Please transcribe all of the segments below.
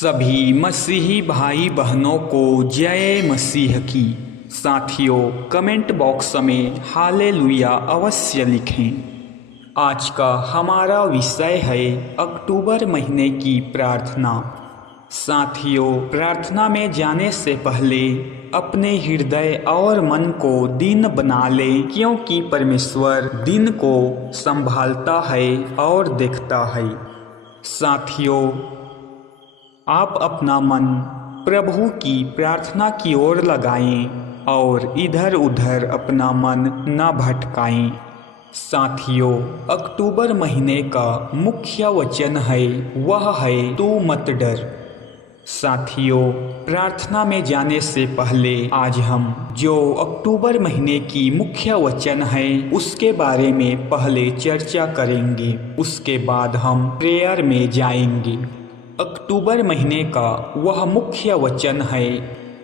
सभी मसीही भाई बहनों को जय मसीह की। साथियों, कमेंट बॉक्स में हालेलुया अवश्य लिखें। आज का हमारा विषय है अक्टूबर महीने की प्रार्थना। साथियों, प्रार्थना में जाने से पहले अपने हृदय और मन को दीन बना लें, क्योंकि परमेश्वर दिन को संभालता है और देखता है। साथियों, आप अपना मन प्रभु की प्रार्थना की ओर लगाएं और इधर उधर अपना मन न भटकाएं। साथियों, अक्टूबर महीने का मुख्य वचन है, वह है तू मत डर। साथियों, प्रार्थना में जाने से पहले आज हम जो अक्टूबर महीने की मुख्य वचन है उसके बारे में पहले चर्चा करेंगे, उसके बाद हम प्रेयर में जाएंगे। अक्टूबर महीने का वह मुख्य वचन है,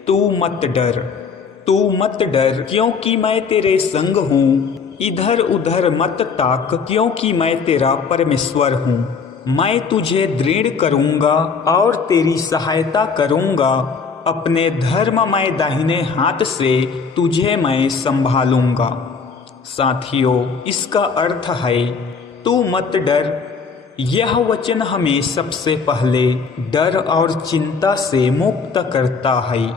तू मत डर। तू मत डर, क्योंकि मैं तेरे संग हूँ। इधर उधर मत ताक, क्योंकि मैं तेरा परमेश्वर हूँ। मैं तुझे दृढ़ करूँगा और तेरी सहायता करूँगा। अपने धर्ममय दाहिने हाथ से तुझे मैं संभालूंगा। साथियों, इसका अर्थ है तू मत डर। यह वचन हमें सबसे पहले डर और चिंता से मुक्त करता है।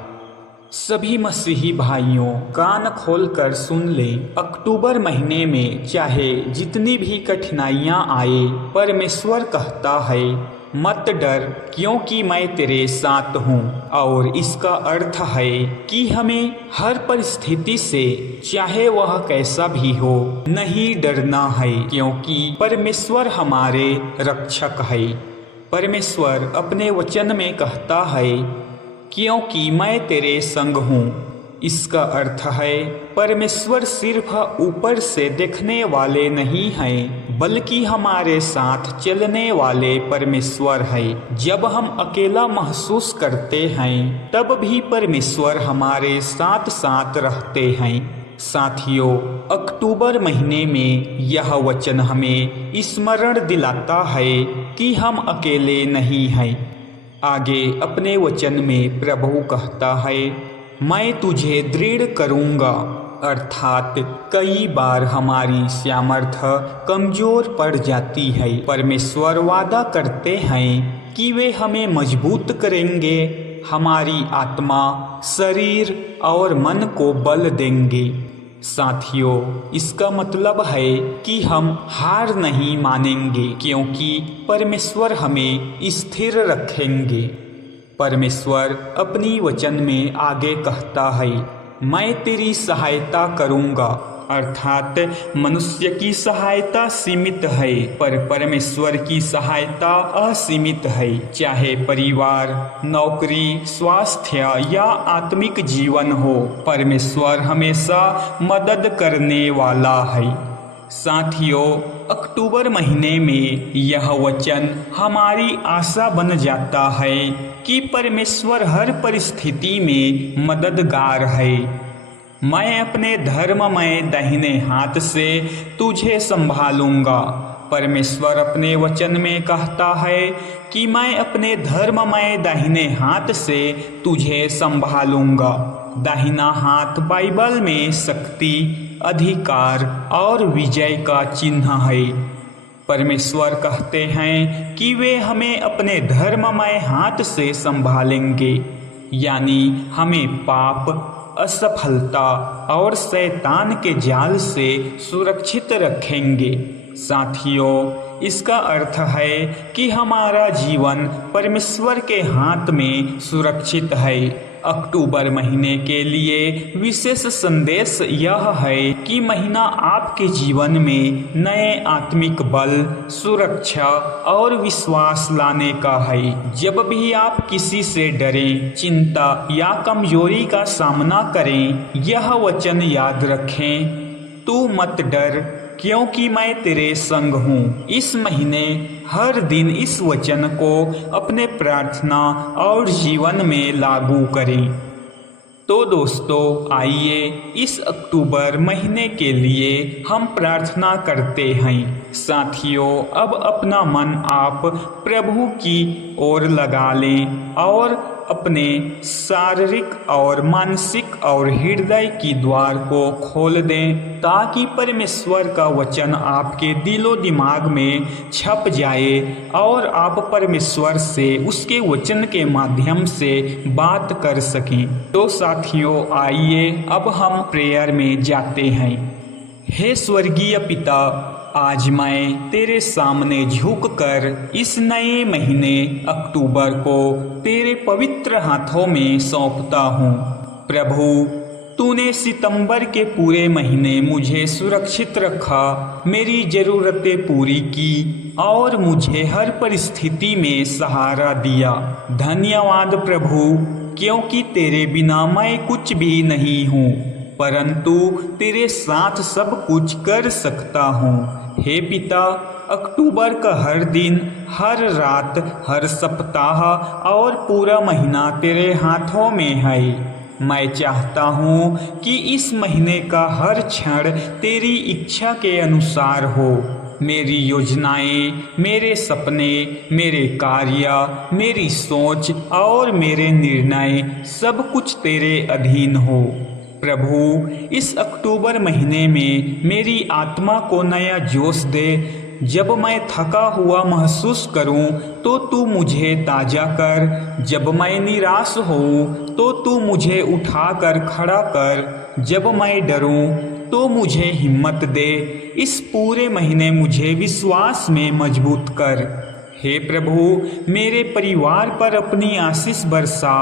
सभी मसीही भाइयों, कान खोलकर सुन लें। अक्टूबर महीने में चाहे जितनी भी कठिनाइयां आए, परमेश्वर कहता है मत डर, क्योंकि मैं तेरे साथ हूँ। और इसका अर्थ है कि हमें हर परिस्थिति से, चाहे वह कैसा भी हो, नहीं डरना है, क्योंकि परमेश्वर हमारे रक्षक है। परमेश्वर अपने वचन में कहता है, क्योंकि मैं तेरे संग हूँ। इसका अर्थ है परमेश्वर सिर्फ ऊपर से देखने वाले नहीं हैं, बल्कि हमारे साथ चलने वाले परमेश्वर है। जब हम अकेला महसूस करते हैं, तब भी परमेश्वर हमारे साथ साथ रहते हैं। साथियों, अक्टूबर महीने में यह वचन हमें स्मरण दिलाता है कि हम अकेले नहीं हैं। आगे अपने वचन में प्रभु कहता है, मैं तुझे दृढ़ करूँगा। अर्थात कई बार हमारी सामर्थ्य कमजोर पड़ जाती है। परमेश्वर वादा करते हैं कि वे हमें मजबूत करेंगे, हमारी आत्मा, शरीर और मन को बल देंगे। साथियों, इसका मतलब है कि हम हार नहीं मानेंगे, क्योंकि परमेश्वर हमें स्थिर रखेंगे। परमेश्वर अपनी वचन में आगे कहता है, मैं तेरी सहायता करूँगा। अर्थात मनुष्य की सहायता सीमित है, पर परमेश्वर की सहायता असीमित है। चाहे परिवार, नौकरी, स्वास्थ्य या आत्मिक जीवन हो, परमेश्वर हमेशा मदद करने वाला है। साथियों, अक्टूबर महीने में यह वचन हमारी आशा बन जाता है कि परमेश्वर हर परिस्थिति में मददगार है। मैं अपने धर्ममय दाहिने हाथ से तुझे संभालूंगा। परमेश्वर अपने वचन में कहता है कि मैं अपने धर्ममय दाहिने हाथ से तुझे संभालूंगा। दाहिना हाथ बाइबल में शक्ति, अधिकार और विजय का चिन्ह है। परमेश्वर कहते हैं कि वे हमें अपने धर्ममय हाथ से संभालेंगे, यानी हमें पाप, असफलता और शैतान के जाल से सुरक्षित रखेंगे। साथियों, इसका अर्थ है कि हमारा जीवन परमेश्वर के हाथ में सुरक्षित है। अक्टूबर महीने के लिए विशेष संदेश यह है कि महीना आपके जीवन में नए आत्मिक बल, सुरक्षा और विश्वास लाने का है। जब भी आप किसी से डरें, चिंता या कमजोरी का सामना करें, यह वचन याद रखें, तू मत डर, क्योंकि मैं तेरे संग हूँ। इस महीने हर दिन इस वचन को अपने प्रार्थना और जीवन में लागू करें। तो दोस्तों, आइए इस अक्टूबर महीने के लिए हम प्रार्थना करते हैं। साथियों, अब अपना मन आप प्रभु की ओर लगा लें और अपने शारीरिक और मानसिक और हृदय की द्वार को खोल दें, ताकि परमेश्वर का वचन आपके दिलो दिमाग में छप जाए और आप परमेश्वर से उसके वचन के माध्यम से बात कर सकें। तो साथियों, आइए अब हम प्रेयर में जाते हैं। हे स्वर्गीय पिता, आज मैं तेरे सामने झुककर इस नए महीने अक्टूबर को तेरे पवित्र हाथों में सौंपता हूँ। प्रभु, तूने सितंबर के पूरे महीने मुझे सुरक्षित रखा, मेरी ज़रूरतें पूरी की और मुझे हर परिस्थिति में सहारा दिया। धन्यवाद प्रभु, क्योंकि तेरे बिना मैं कुछ भी नहीं हूँ, परंतु तेरे साथ सब कुछ कर सकता हूँ। हे पिता, अक्टूबर का हर दिन, हर रात, हर सप्ताह और पूरा महीना तेरे हाथों में है। मैं चाहता हूँ कि इस महीने का हर क्षण तेरी इच्छा के अनुसार हो। मेरी योजनाएं, मेरे सपने, मेरे कार्य, मेरी सोच और मेरे निर्णय सब कुछ तेरे अधीन हो। प्रभु, इस अक्टूबर महीने में मेरी आत्मा को नया जोश दे। जब मैं थका हुआ महसूस करूं तो तू मुझे ताज़ा कर। जब मैं निराश हूँ तो तू मुझे उठाकर खड़ा कर। जब मैं डरूं तो मुझे हिम्मत दे। इस पूरे महीने मुझे विश्वास में मजबूत कर। हे प्रभु, मेरे परिवार पर अपनी आशीष बरसा।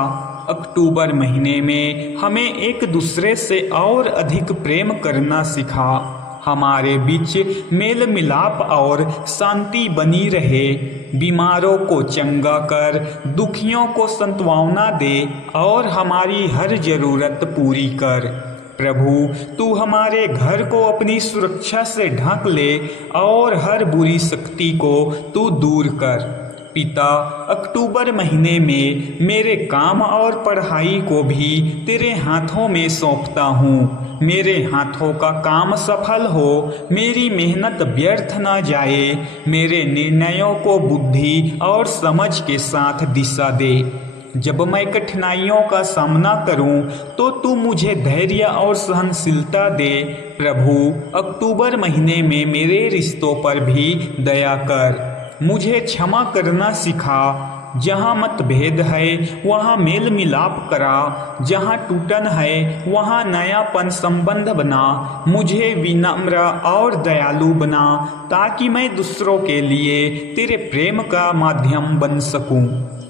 अक्टूबर महीने में हमें एक दूसरे से और अधिक प्रेम करना सिखा। हमारे बीच मेल मिलाप और शांति बनी रहे। बीमारों को चंगा कर, दुखियों को सांत्वना दे और हमारी हर जरूरत पूरी कर। प्रभु, तू हमारे घर को अपनी सुरक्षा से ढक ले और हर बुरी शक्ति को तू दूर कर। पिता, अक्टूबर महीने में मेरे काम और पढ़ाई को भी तेरे हाथों में सौंपता हूँ। मेरे हाथों का काम सफल हो, मेरी मेहनत व्यर्थ न जाए। मेरे निर्णयों को बुद्धि और समझ के साथ दिशा दे। जब मैं कठिनाइयों का सामना करूं तो तू मुझे धैर्य और सहनशीलता दे। प्रभु, अक्टूबर महीने में मेरे रिश्तों पर भी दया कर। मुझे क्षमा करना सिखा। जहाँ मतभेद है वहाँ मेल मिलाप करा। जहाँ टूटन है वहाँ नयापन संबंध बना। मुझे विनम्र और दयालु बना, ताकि मैं दूसरों के लिए तेरे प्रेम का माध्यम बन सकूं।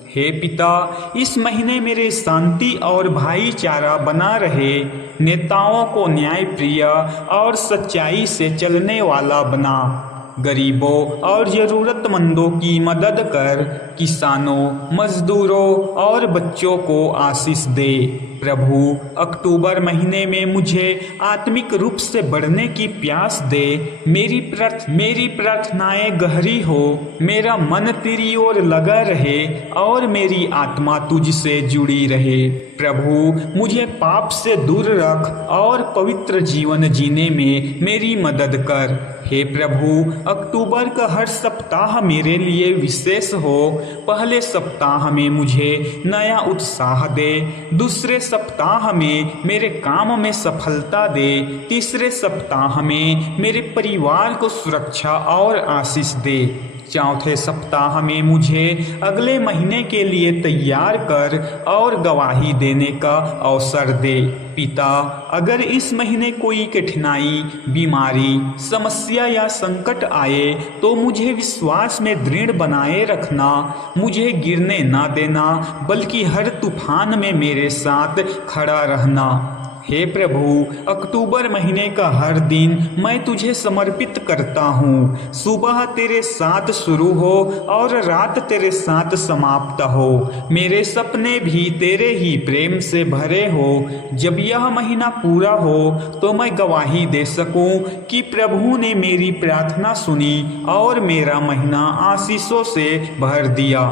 हे पिता, इस महीने मेरे शांति और भाईचारा बना रहे। नेताओं को न्यायप्रिय और सच्चाई से चलने वाला बना। गरीबों और ज़रूरतमंदों की मदद कर। किसानों, मजदूरों और बच्चों को आशीष दे। प्रभु, अक्टूबर महीने में मुझे आत्मिक रूप से बढ़ने की प्यास दे। मेरी प्रार्थनाएं गहरी हो, मेरा मन तेरी ओर लगा रहे और मेरी आत्मा तुझसे जुड़ी रहे। प्रभु, मुझे पाप से दूर रख और पवित्र जीवन जीने में मेरी मदद कर। हे प्रभु, अक्टूबर का हर सप्ताह मेरे लिए विशेष हो। पहले सप्ताह में मुझे नया उत्साह दे। दूसरे सप्ताह में मेरे काम में सफलता दे। तीसरे सप्ताह में मेरे परिवार को सुरक्षा और आशीष दे। चौथे सप्ताह में मुझे अगले महीने के लिए तैयार कर और गवाही देने का अवसर दे। पिता, अगर इस महीने कोई कठिनाई, बीमारी, समस्या या संकट आए तो मुझे विश्वास में दृढ़ बनाए रखना। मुझे गिरने ना देना, बल्कि हर तूफान में मेरे साथ खड़ा रहना। हे प्रभु, अक्टूबर महीने का हर दिन मैं तुझे समर्पित करता हूँ। सुबह तेरे साथ शुरू हो और रात तेरे साथ समाप्त हो। मेरे सपने भी तेरे ही प्रेम से भरे हो। जब यह महीना पूरा हो तो मैं गवाही दे सकूं कि प्रभु ने मेरी प्रार्थना सुनी और मेरा महीना आशीषों से भर दिया।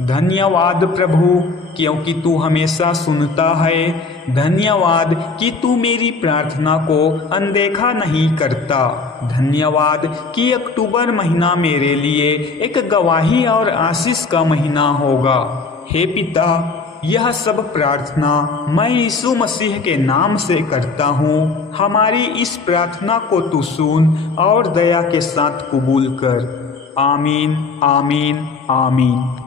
धन्यवाद प्रभु, क्योंकि तू हमेशा सुनता है। धन्यवाद कि तू मेरी प्रार्थना को अनदेखा नहीं करता। धन्यवाद कि अक्टूबर महीना मेरे लिए एक गवाही और आशीष का महीना होगा। हे पिता, यह सब प्रार्थना मैं यीशु मसीह के नाम से करता हूँ। हमारी इस प्रार्थना को तू सुन और दया के साथ कबूल कर। आमीन, आमीन, आमीन।